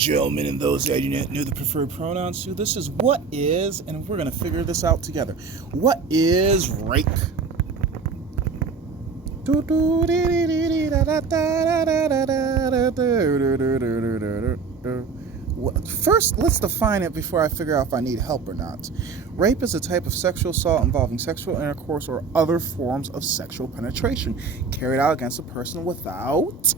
Gentlemen and those that do not know the preferred pronouns to, this is what is, and we're going to figure this out together. What is rape? First, let's define it before I figure out if I need help or not. Rape is a type of sexual assault involving sexual intercourse or other forms of sexual penetration carried out against a person without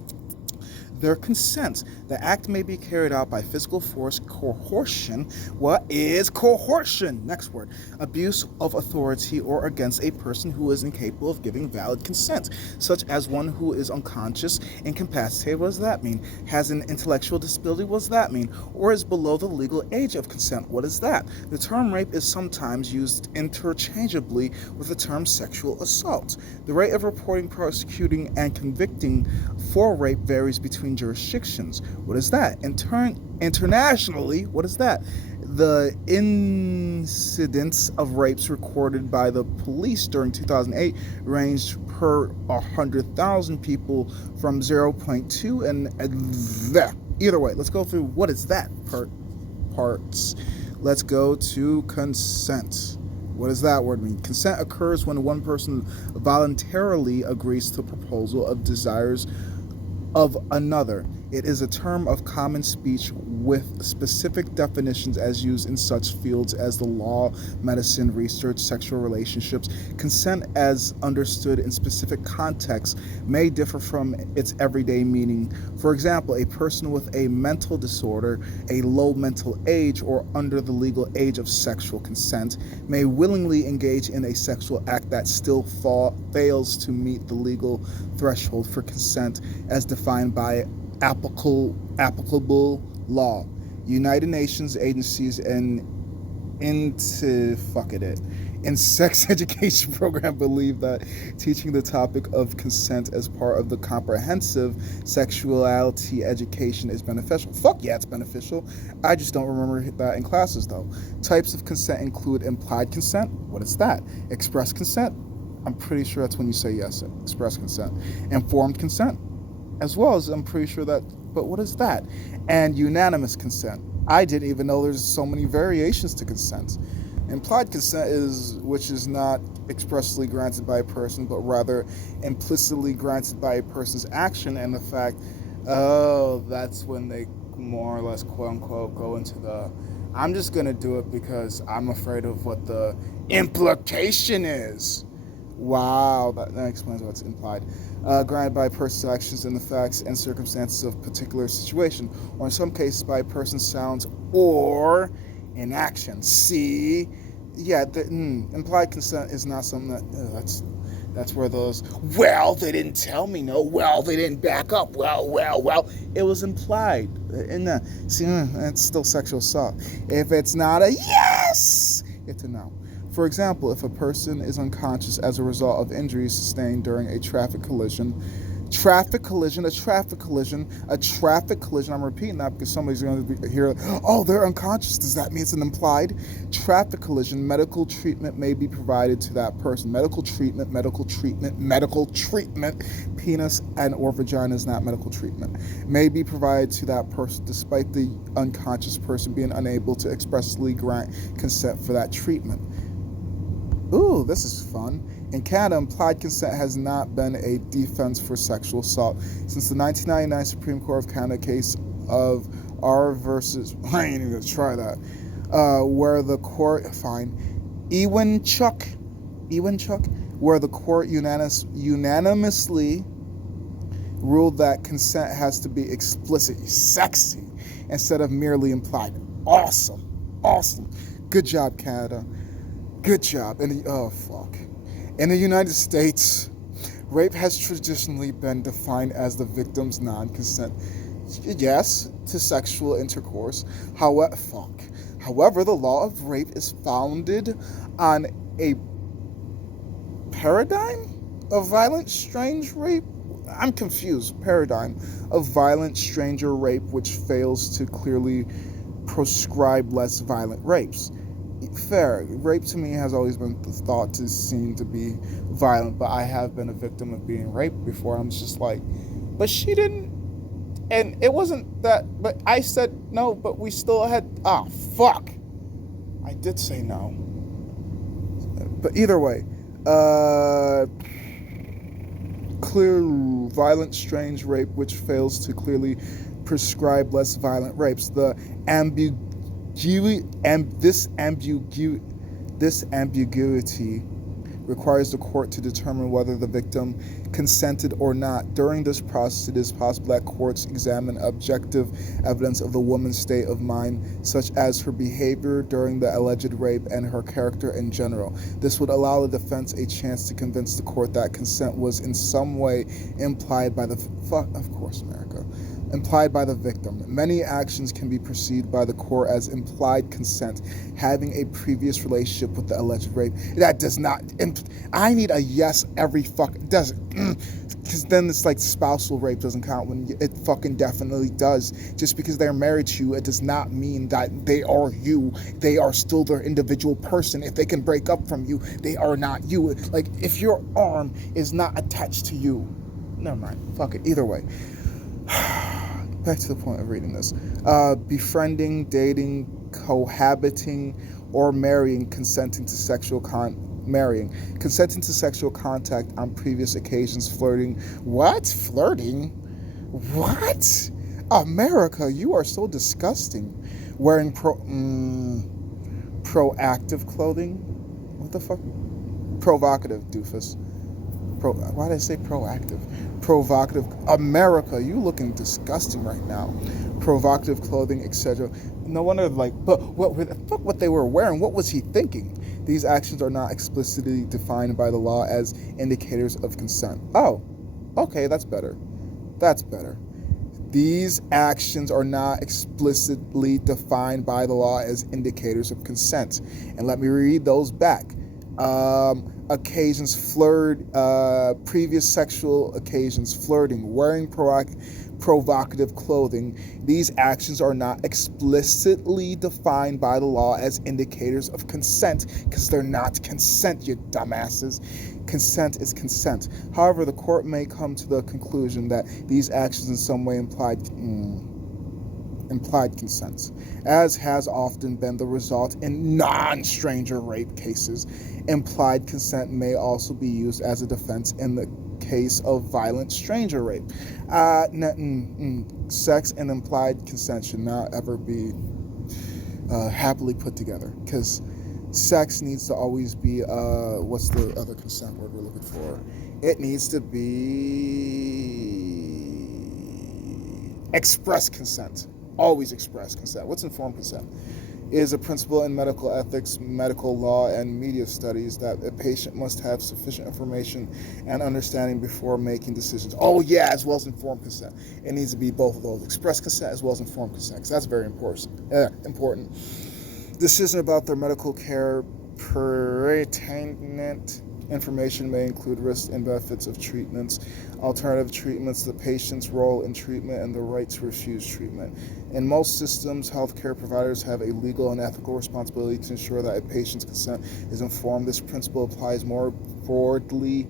their consent. The act may be carried out by physical force, coercion. What is coercion? Next word. Abuse of authority or against a person who is incapable of giving valid consent, such as one who is unconscious, incapacitated. What does that mean? Has an intellectual disability. What does that mean? Or is below the legal age of consent. What is that? The term rape is sometimes used interchangeably with the term sexual assault. The rate of reporting, prosecuting, and convicting for rape varies between jurisdictions. What is that? Internationally, what is that? The incidence of rapes recorded by the police during 2008 ranged per 100,000 people from 0.2 and that. Either way, let's go through what is that parts. Let's go to consent. What does that word mean? Consent occurs when one person voluntarily agrees to a proposal of desires of another. It is a term of common speech with specific definitions as used in such fields as the law, medicine, research, sexual relationships. Consent, as understood in specific contexts, may differ from its everyday meaning. For example, a person with a mental disorder, a low mental age, or under the legal age of sexual consent may willingly engage in a sexual act that still fails to meet the legal threshold for consent as defined by applicable law. United Nations agencies and in sex education program believe that teaching the topic of consent as part of the comprehensive sexuality education is beneficial. Fuck yeah, it's beneficial. I just don't remember that in classes though. Types of consent include implied consent. What is that? Express consent. I'm pretty sure that's when you say yes. Express consent. Informed consent. As well as I'm pretty sure that, but what is that? And unanimous consent. I didn't even know there's so many variations to consent. Implied consent which is not expressly granted by a person, but rather implicitly granted by a person's action and the fact, that's when they more or less quote unquote go into the, I'm just gonna do it because I'm afraid of what the implication is. Wow, that explains what's implied. Granted by a person's actions and the facts and circumstances of a particular situation, or in some cases by a person's sounds or inaction. See? Yeah, implied consent is not something that, that's where those, well, they didn't tell me no, well, they didn't back up, well, it was implied. See, it's still sexual assault. If it's not a yes, it's a no. For example, if a person is unconscious as a result of injuries sustained during a traffic collision, I'm repeating that because somebody's going to hear, oh, they're unconscious. Does that mean it's an implied? Traffic collision, medical treatment may be provided to that person. Medical treatment, penis and or vagina is not medical treatment, may be provided to that person despite the unconscious person being unable to expressly grant consent for that treatment. Ooh, this is fun. In Canada, implied consent has not been a defense for sexual assault. Since the 1999 Supreme Court of Canada case of R versus, I ain't even gonna try that, where the court, where the court unanimously ruled that consent has to be explicitly sexy instead of merely implied. Awesome. Good job, Canada. Good job. In the United States, rape has traditionally been defined as the victim's non-consent, yes, to sexual intercourse. However, the law of rape is founded on a paradigm of violent, strange rape. I'm confused. Paradigm of violent, stranger rape, which fails to clearly proscribe less violent rapes. Fair. Rape to me has always been thought to seem to be violent, but I have been a victim of being raped before. I'm just like, but she didn't And it wasn't that, but I said no, but we still had, fuck. I did say no. But either way, clear violent strange rape which fails to clearly prescribe less violent rapes. The this ambiguity requires the court to determine whether the victim consented or not. During this process, it is possible that courts examine objective evidence of the woman's state of mind, such as her behavior during the alleged rape and her character in general. This would allow the defense a chance to convince the court that consent was in some way implied by the implied by the victim. Many actions can be perceived by the court as implied consent. Having a previous relationship with the alleged rape, that does not. I need a yes every doesn't. Because then it's like spousal rape doesn't count when it fucking definitely does. Just because they're married to you, it does not mean that they are you. They are still their individual person. If they can break up from you, they are not you. Like, if your arm is not attached to you, never mind. Fuck it. Either way. Back to the point of reading this. Befriending, dating, cohabiting, or marrying, consenting to sexual contact on previous occasions, flirting. What? Flirting? What? America, you are so disgusting. Wearing proactive clothing? What the fuck? Provocative, doofus. Why did I say proactive? Provocative. America, you looking disgusting right now. Provocative clothing, etc. No wonder, but what they were wearing? What was he thinking? These actions are not explicitly defined by the law as indicators of consent. Oh, okay, that's better. That's better. These actions are not explicitly defined by the law as indicators of consent. And let me read those back. Occasions, previous sexual occasions, flirting, wearing provocative clothing. These actions are not explicitly defined by the law as indicators of consent, because they're not consent, you dumbasses. Consent is consent. However, the court may come to the conclusion that these actions in some way implied consent, as has often been the result in non-stranger rape cases. Implied consent may also be used as a defense in the case of violent stranger rape. Sex and implied consent should not ever be happily put together, because sex needs to always be, what's the other consent word we're looking for? It needs to be express consent. Always express consent. What's informed consent? It is a principle in medical ethics, medical law, and media studies that a patient must have sufficient information and understanding before making decisions. Oh yeah, as well as informed consent. It needs to be both of those. Express consent as well as informed consent, because that's very important. Decision about their medical care pertinent information may include risks and benefits of treatments, alternative treatments, the patient's role in treatment, and the right to refuse treatment. In most systems, healthcare providers have a legal and ethical responsibility to ensure that a patient's consent is informed. This principle applies more broadly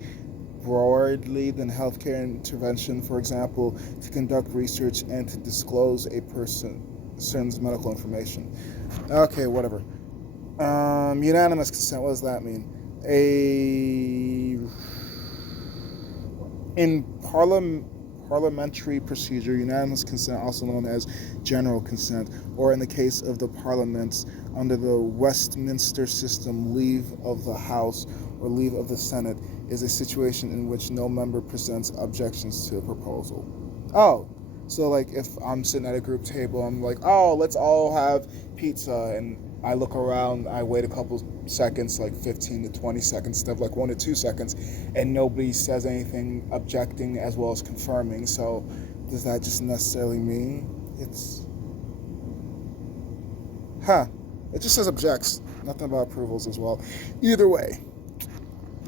than healthcare intervention, for example, to conduct research and to disclose a person's medical information. Okay, whatever. Unanimous consent, what does that mean? In parliamentary procedure, unanimous consent, also known as general consent, or in the case of the parliaments under the Westminster system, leave of the House or leave of the Senate, is a situation in which no member presents objections to a proposal. Oh, so like if I'm sitting at a group table, I'm like, oh, let's all have pizza, and I look around, I wait a couple seconds, like 15 to 20 seconds, instead of like 1 to 2 seconds, and nobody says anything objecting as well as confirming. So does that just necessarily mean it's... It just says objects, nothing about approvals as well. Either way.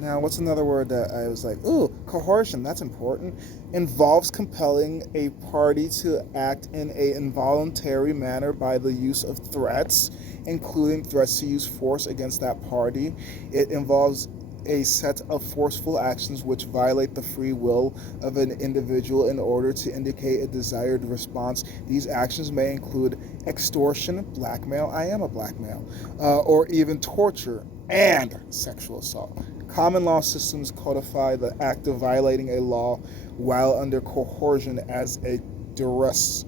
Now, what's another word that I was like, ooh, coercion, that's important. Involves compelling a party to act in an involuntary manner by the use of threats, including threats to use force against that party. It involves a set of forceful actions which violate the free will of an individual in order to indicate a desired response. These actions may include extortion, blackmail, I am a blackmail, or even torture and sexual assault. Common law systems codify the act of violating a law while under coercion as a duress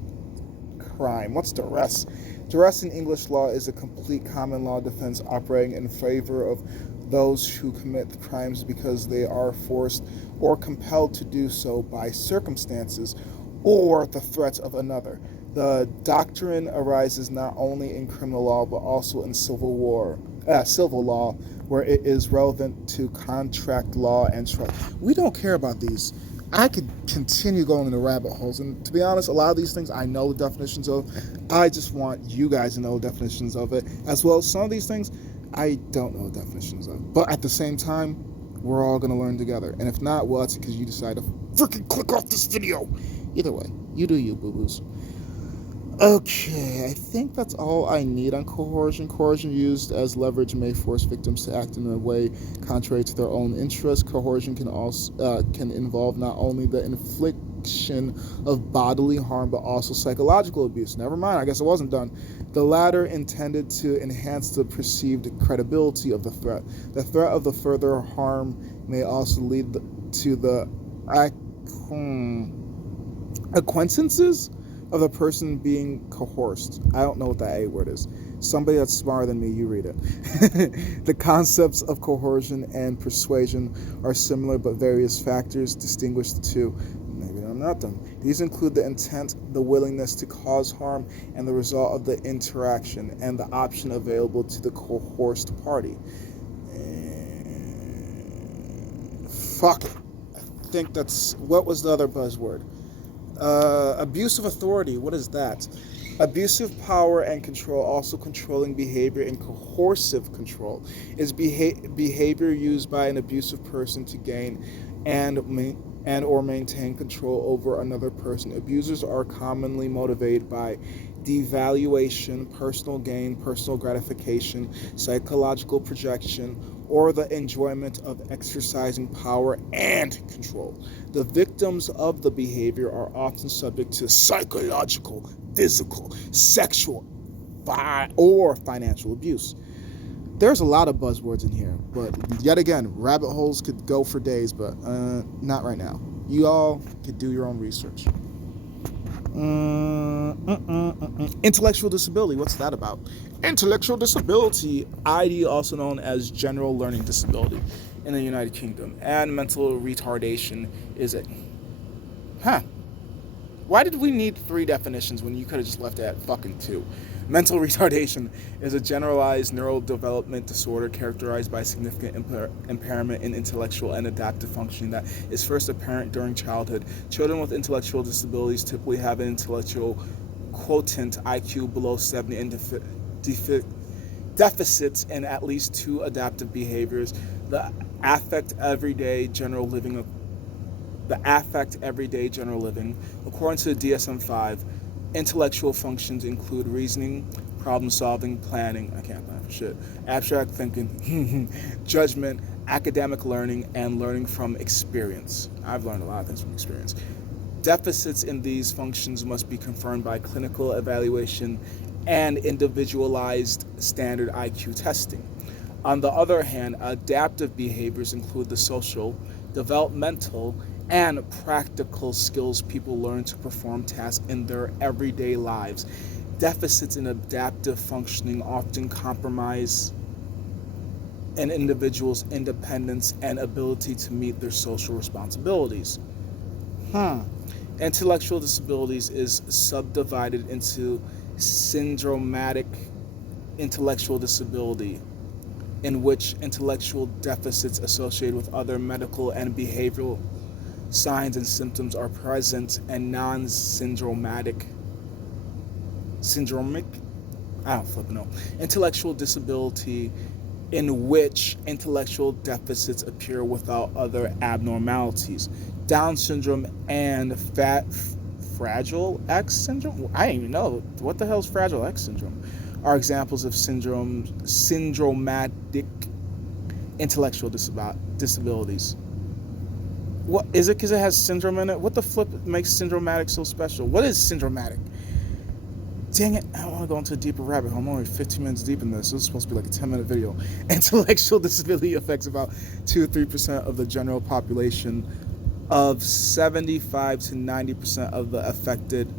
crime. What's duress? Duress in English law is a complete common law defense operating in favor of those who commit crimes because they are forced or compelled to do so by circumstances or the threats of another. The doctrine arises not only in criminal law but also in civil law, where it is relevant to contract law and trust. We don't care about these. I could continue going into rabbit holes, and to be honest, a lot of these things I know the definitions of. I just want you guys to know the definitions of it, as well as some of these things I don't know the definitions of. But at the same time, we're all going to learn together. And if not, well, that's because you decide to freaking click off this video. Either way, you do you, boo-boos. Okay, I think that's all I need on coercion. Coercion used as leverage may force victims to act in a way contrary to their own interests. Coercion can involve not only the infliction of bodily harm but also psychological abuse. Never mind, I guess it wasn't done. The latter intended to enhance the perceived credibility of the threat. The threat of the further harm may also lead to the acquaintances of the person being coerced. I don't know what that A word is. Somebody that's smarter than me, you read it. The concepts of coercion and persuasion are similar, but various factors distinguish the two. Maybe I'm not them. These include the intent, the willingness to cause harm, and the result of the interaction, and the option available to the coerced party. Fuck it. I think that's... What was the other buzzword? Abuse of authority, what is that? Abusive power and control, also controlling behavior, and coercive control is behavior used by an abusive person to gain and or maintain control over another person. Abusers are commonly motivated by devaluation, personal gain, personal gratification, psychological projection, or the enjoyment of exercising power and control. The victims of the behavior are often subject to psychological, physical, sexual, or financial abuse. There's a lot of buzzwords in here, but yet again, rabbit holes could go for days, but not right now. You all could do your own research. Intellectual disability, what's that about? Intellectual disability, ID, also known as general learning disability in the United Kingdom, and mental retardation is it. Why did we need 3 definitions when you could have just left it at fucking 2? Mental retardation is a generalized neurodevelopment disorder characterized by significant impairment in intellectual and adaptive functioning that is first apparent during childhood. Children with intellectual disabilities typically have an intellectual quotient IQ below 70 and deficits in at least 2 adaptive behaviors. The affect everyday general living. According to the DSM-5, intellectual functions include reasoning, problem-solving, planning, I can't plan for shit, abstract thinking, judgment, academic learning, and learning from experience. I've learned a lot of things from experience. Deficits in these functions must be confirmed by clinical evaluation and individualized standard IQ testing. On the other hand, adaptive behaviors include the social, developmental, and practical skills people learn to perform tasks in their everyday lives. Deficits in adaptive functioning often compromise an individual's independence and ability to meet their social responsibilities. Intellectual disabilities is subdivided into syndromatic intellectual disability, in which intellectual deficits associated with other medical and behavioral signs and symptoms are present, and non-syndromic, I don't flipping know, intellectual disability in which intellectual deficits appear without other abnormalities. Down syndrome and Fragile X syndrome? I didn't even know. What the hell is Fragile X syndrome? Are examples of syndromatic intellectual disabilities. What is it? Because it has syndrome in it? What the flip makes syndromatic so special? What is syndromatic? Dang it, I don't want to go into a deeper rabbit hole. I'm only 15 minutes deep in this. This is supposed to be like a 10-minute video. Intellectual disability affects about 2-3% of the general population of 75 to 90% of the affected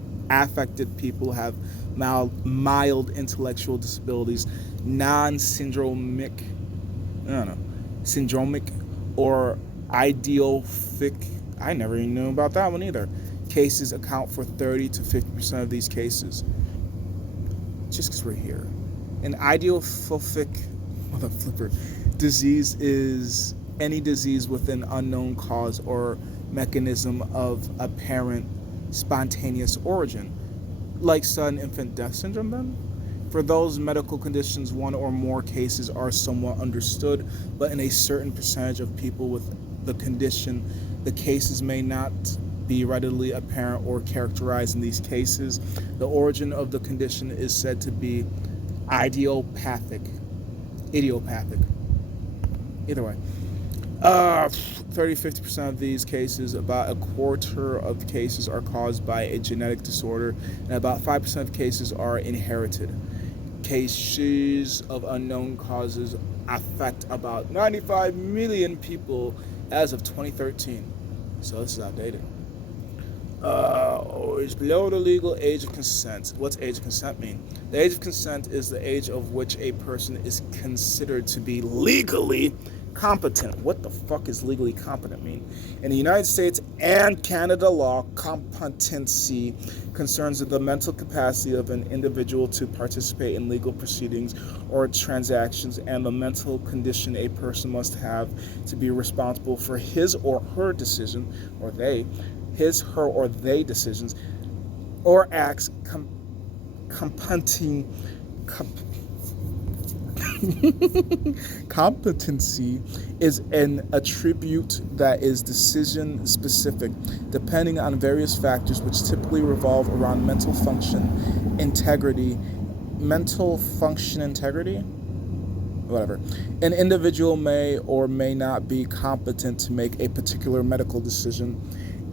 people have mild intellectual disabilities, non-syndromic, syndromic or idiopathic. I never even knew about that one either. Cases account for 30 to 50% of these cases. Just because we're here. An idiopathic disease is any disease with an unknown cause or mechanism of apparent spontaneous origin, like sudden infant death syndrome then? For those medical conditions, one or more cases are somewhat understood, but in a certain percentage of people with the condition, the cases may not be readily apparent or characterized. In these cases, the origin of the condition is said to be idiopathic. Either way. 30-50% of these cases, about a quarter of cases are caused by a genetic disorder, and about 5% of cases are inherited. Cases of unknown causes affect about 95 million people as of 2013. So this is outdated. Is below the legal age of consent. What's age of consent mean? The age of consent is the age of which a person is considered to be legally competent. What the fuck is legally competent mean? In the United States and Canada law, competency concerns the mental capacity of an individual to participate in legal proceedings or transactions, and the mental condition a person must have to be responsible for his or her decision, or his, her, or they decisions, or acts competency is an attribute that is decision specific, depending on various factors which typically revolve around mental function integrity. Whatever. An individual may or may not be competent to make a particular medical decision,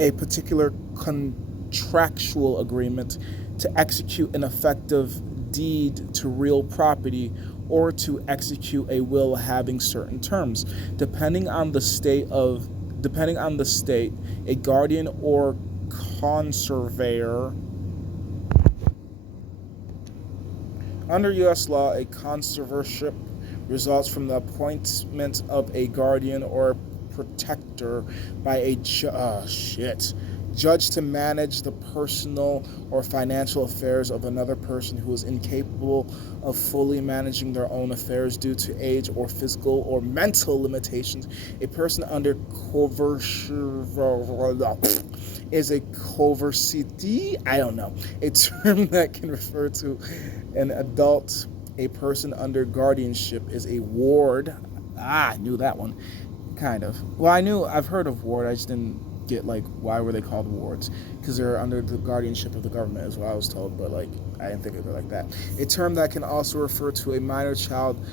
a particular contractual agreement, to execute an effective deed to real property, or to execute a will having certain terms. Depending on the state, a guardian or conservator. Under U.S. law, a conservatorship results from the appointment of a guardian or protector by a judge to manage the personal or financial affairs of another person who is incapable of fully managing their own affairs due to age or physical or mental limitations. A person under is a coercity, a term that can refer to an adult. A person under guardianship is a ward. I knew that one, kind of. Well, I've heard of ward, I just didn't get why were they called wards, because they're under the guardianship of the government is what I was told, but I didn't think of it like that. A term that can also refer to a minor child.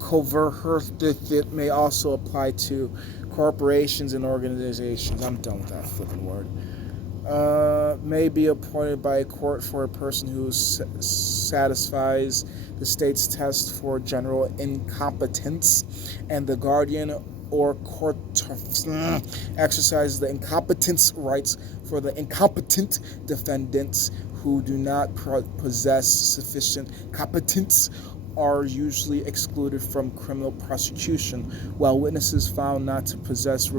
Coercive may also apply to corporations and organizations. I'm done with that flipping word. May be appointed by a court for a person who satisfies the state's test for general incompetence, and the guardian or court exercises the incompetence rights for the incompetent defendants who do not possess sufficient competence are usually excluded from criminal prosecution, while witnesses found not to possess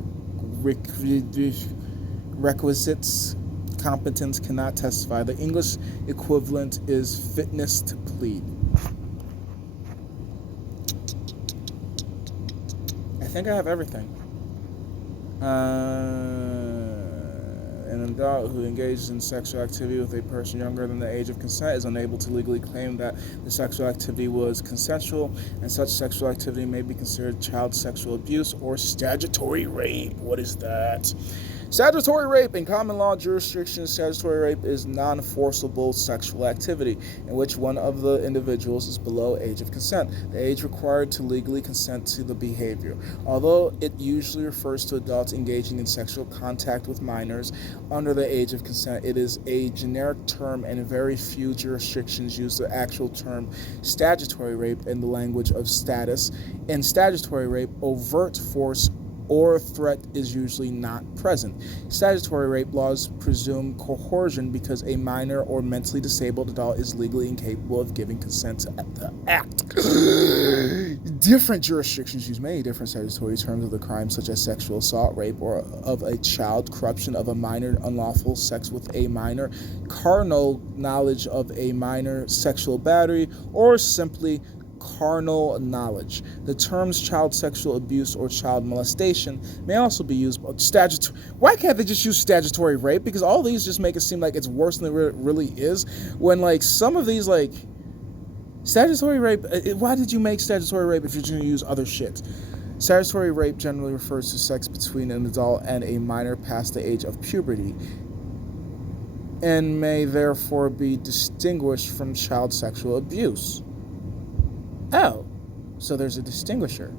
requisites competence cannot testify. The English equivalent is fitness to plead. I think I have everything. An adult who engages in sexual activity with a person younger than the age of consent is unable to legally claim that the sexual activity was consensual, and such sexual activity may be considered child sexual abuse or statutory rape. What is that? Statutory rape. In common law jurisdictions, statutory rape is non-forcible sexual activity in which one of the individuals is below age of consent, the age required to legally consent to the behavior. Although it usually refers to adults engaging in sexual contact with minors under the age of consent, it is a generic term, and very few jurisdictions use the actual term statutory rape in the language of status. In statutory rape, overt force or threat is usually not present. Statutory rape laws presume coercion because a minor or mentally disabled adult is legally incapable of giving consent to the act. Different jurisdictions use many different statutory terms of the crime, such as sexual assault, rape, or of a child, corruption of a minor, unlawful sex with a minor, carnal knowledge of a minor, sexual battery, or simply carnal knowledge. The terms child sexual abuse or child molestation may also be used. Statutory. Why can't they just use statutory rape? Because all these just make it seem like it's worse than it really is. When like some of these like statutory rape. Why did you make statutory rape if you're going to use other shit? Statutory rape generally refers to sex between an adult and a minor past the age of puberty, and may therefore be distinguished from child sexual abuse. Oh, so there's a distinguisher.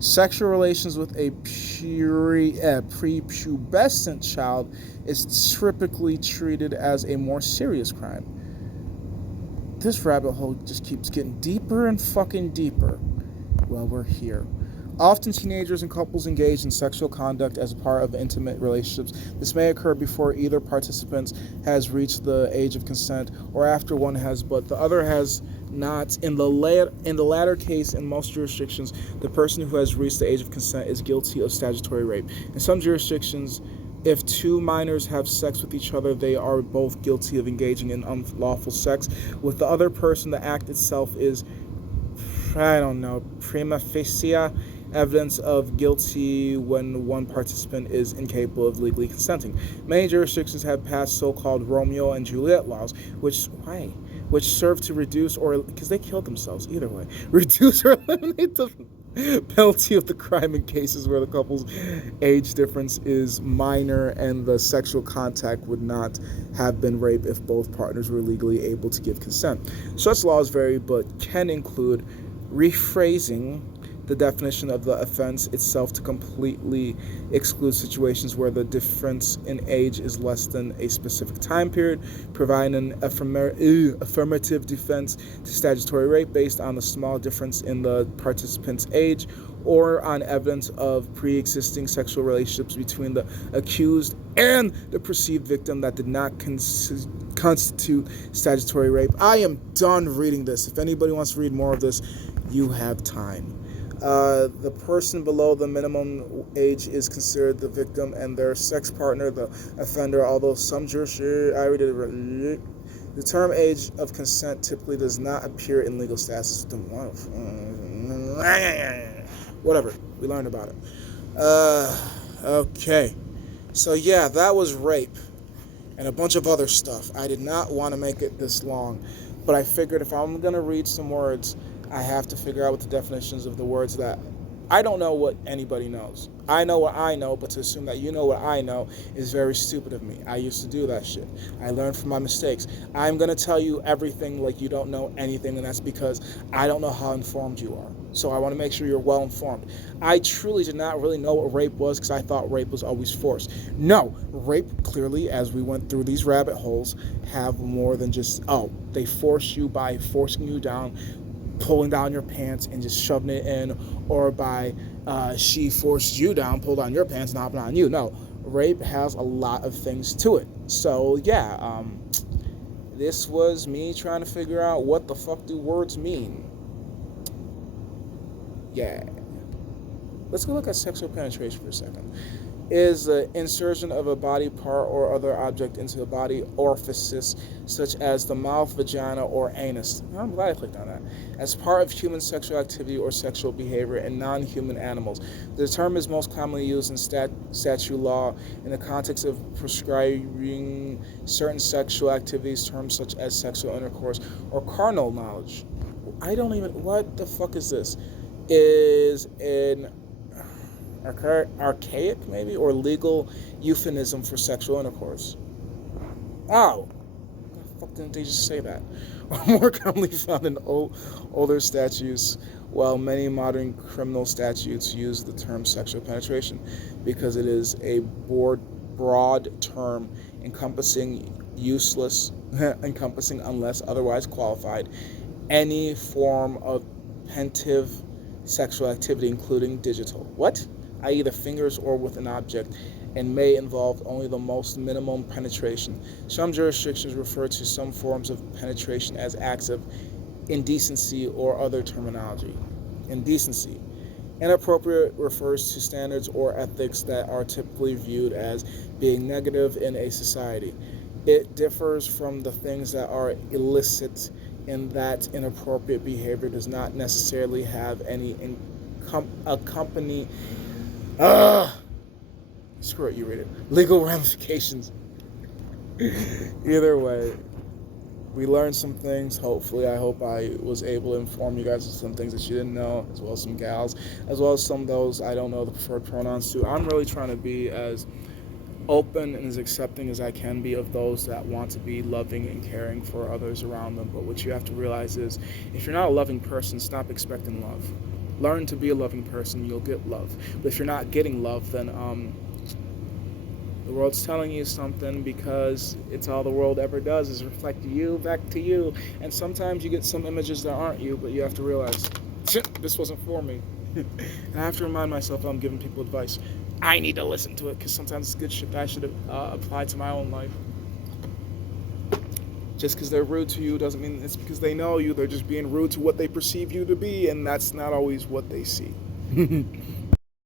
Sexual relations with a prepubescent child is typically treated as a more serious crime. This rabbit hole just keeps getting deeper and fucking deeper. Well, we're here. Often teenagers and couples engage in sexual conduct as a part of intimate relationships. This may occur before either participant has reached the age of consent or after one has, but the other has not. In the latter case, in most jurisdictions, the person who has reached the age of consent is guilty of statutory rape. In some jurisdictions, if two minors have sex with each other, they are both guilty of engaging in unlawful sex with the other person. The act itself is, prima facie evidence of guilty when one participant is incapable of legally consenting. Many jurisdictions have passed so-called Romeo and Juliet laws, which serve to reduce or, because they killed themselves either way, reduce or eliminate the penalty of the crime in cases where the couple's age difference is minor and the sexual contact would not have been rape if both partners were legally able to give consent. Such laws vary but can include rephrasing the definition of the offense itself to completely exclude situations where the difference in age is less than a specific time period, providing an affirmative defense to statutory rape based on the small difference in the participant's age, or on evidence of pre-existing sexual relationships between the accused and the perceived victim that did not constitute statutory rape. I am done reading this. If anybody wants to read more of this, you have time. The person below the minimum age is considered the victim and their sex partner the offender, although some jurisdictions, the term age of consent typically does not appear in legal statutes. Whatever, we learned about it. Okay. So yeah, that was rape and a bunch of other stuff. I did not want to make it this long, but I figured if I'm going to read some words, I have to figure out what the definitions of the words that I don't know what anybody knows. I know what I know, but to assume that you know what I know is very stupid of me. I used to do that shit. I learned from my mistakes. I'm going to tell you everything like you don't know anything, and that's because I don't know how informed you are. So I want to make sure you're well informed. I truly did not really know what rape was because I thought rape was always force. No, rape clearly, as we went through these rabbit holes, have more than just, they force you by forcing you down, pulling down your pants and just shoving it in, or by she forced you down, pulled down your pants and hopping on you. No, rape has a lot of things to it. So yeah, this was me trying to figure out what the fuck do words mean. Yeah. Let's go look at sexual penetration for a second. Is the insertion of a body part or other object into a body orifice, such as the mouth, vagina, or anus. I'm glad I clicked on that. As part of human sexual activity or sexual behavior in non-human animals. The term is most commonly used in statute law in the context of prescribing certain sexual activities, terms such as sexual intercourse or carnal knowledge. What the fuck is this? archaic maybe, or legal euphemism for sexual intercourse. Oh, why the fuck didn't they just say that? Are more commonly found in older statutes, while many modern criminal statutes use the term sexual penetration because it is a broad term encompassing encompassing unless otherwise qualified, any form of pentive sexual activity, including digital, i.e. the fingers or with an object, and may involve only the most minimum penetration. Some jurisdictions refer to some forms of penetration as acts of indecency or other terminology. Indecency. Inappropriate refers to standards or ethics that are typically viewed as being negative in a society. It differs from the things that are illicit in that inappropriate behavior does not necessarily have any accompany screw it, you read it. Legal ramifications. Either way, we learned some things. Hopefully, I hope I was able to inform you guys of some things that you didn't know, as well as some gals, as well as some of those I don't know the preferred pronouns to. I'm really trying to be as open and as accepting as I can be of those that want to be loving and caring for others around them. But what you have to realize is, if you're not a loving person, stop expecting love. Learn to be a loving person, you'll get love. But if you're not getting love, then the world's telling you something, because it's all the world ever does is reflect you back to you. And sometimes you get some images that aren't you, but you have to realize, this wasn't for me. And I have to remind myself I'm giving people advice. I need to listen to it, because sometimes it's good shit that I should apply to my own life. Just because they're rude to you doesn't mean it's because they know you. They're just being rude to what they perceive you to be, and that's not always what they see.